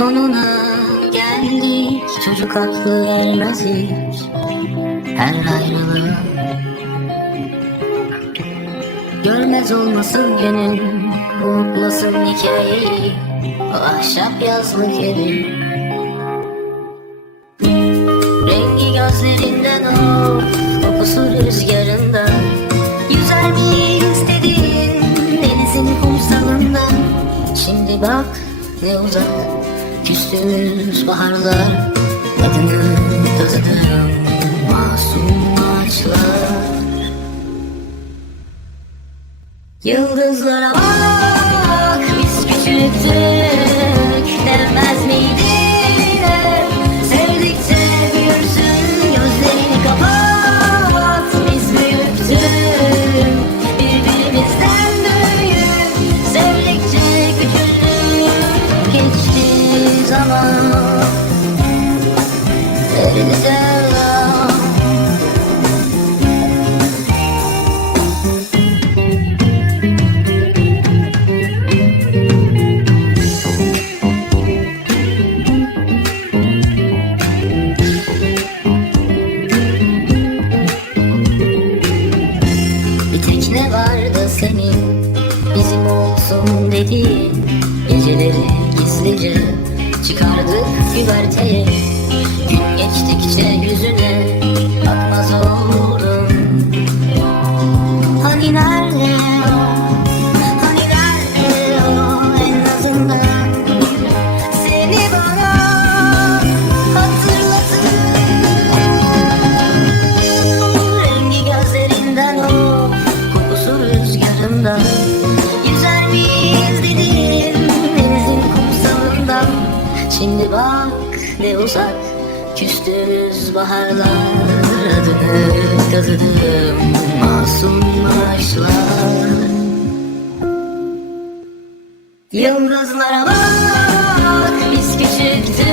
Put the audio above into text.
sonuna. Geldik. Çocuk aklı ermez hiç. Her ayrılığı Görmez olmasın gönül Unutmasın hikayeyi. O ahşap yazlık evi Rengi gözlerinden o Kokusu rüzgarından Yüzer miyiz dedin Denizin kumsalından Şimdi bak ne uzak Küstüğümüz baharlar Adını tadıdım Masum ağaçlar. Yıldızlara bak Biz küçülttük Demez miydin senin? Bizim olsun dediğin Geceleri gizlice Çıkardık güverteye. Gün geçtikçe yüzüne Şimdi bak ne uzak Küstüğümüz baharlar. Adını kazıdığım masum aşklar Yıldızlara bak biz küçüktük.